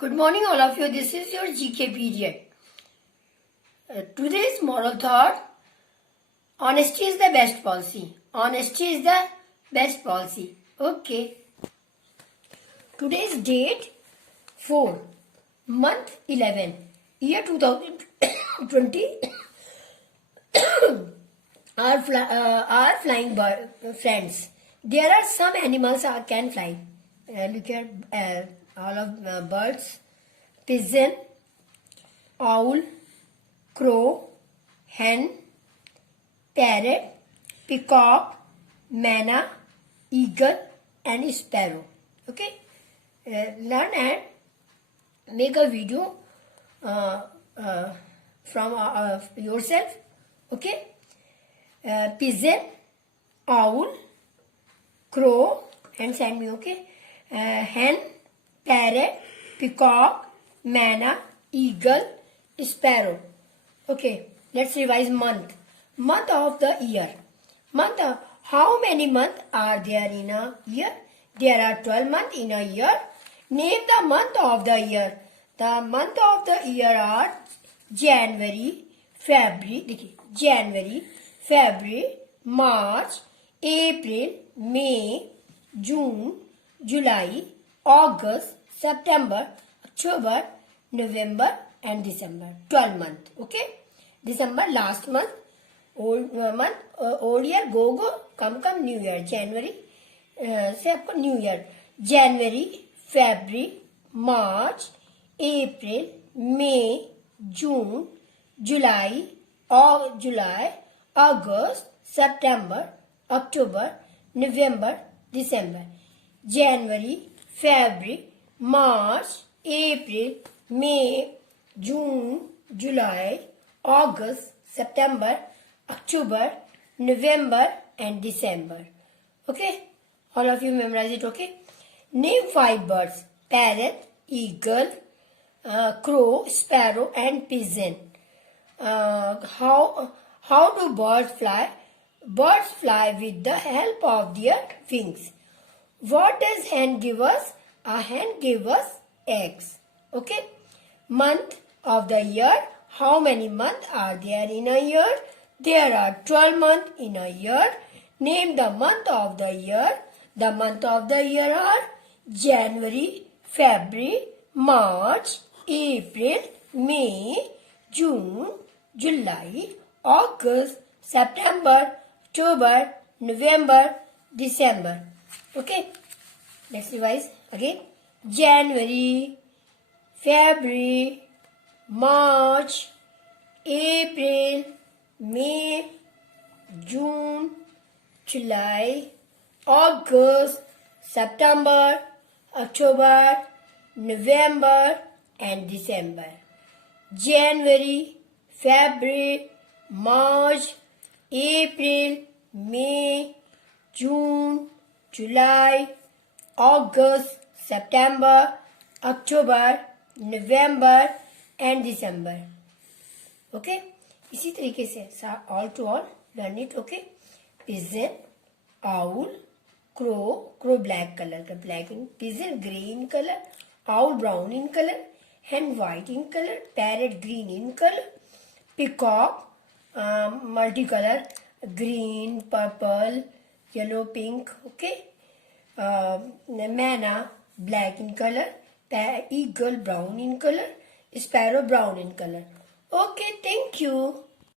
Good morning all of you. This is your GK period. Today's moral thought: honesty is the best policy. Honesty is the best policy. Okay. Today's date 4, month 11, year 2020. Our flying friends. There are some animals that can fly. Look at all of birds: pigeon, owl, crow, hen, parrot, peacock, manna, eagle, and sparrow. Okay, learn and make a video from yourself. Okay, pigeon, owl, crow, and send me. Okay, hen, parrot, peacock, manna, eagle, sparrow. Okay, let's revise month. Month of the year. How many months are there in a year? There are 12 months in a year. Name the month of the year. The month of the year are January, February, March, April, May, June, July, August, September, October, November, and December. 12 months. Okay. December last month. Old month. Old year. Go. Come. New year. January. Say आपको New Year. January, February, March, April, May, June, July, August, September, October, November, December. January, February, March, April, May, June, July, August, September, October, November, and December. Okay? All of you memorize it, okay? Name 5 birds: parrot, eagle, crow, sparrow, and pigeon. How do birds fly? Birds fly with the help of their wings. What does hen give us? A hen gives us eggs. Okay. Month of the year. How many months are there in a year? There are 12 months in a year. Name the month of the year. The month of the year are January, February, March, April, May, June, July, August, September, October, November, December. Okay, let's revise again. January, February, March, April, May, June, July, August, September, October, November, and December. January, February, March, April, May, June, July, August, September, October, November, and December. Okay? इसी तरीके से all to all learn it. Okay? Pigeon, owl, crow black color का black in, pigeon green color, owl brown in color, hen white in color, parrot green in color, peacock multicolor, green, purple, yellow, pink. Okay. Manna black in color, eagle brown in color, sparrow brown in color. Okay, thank you.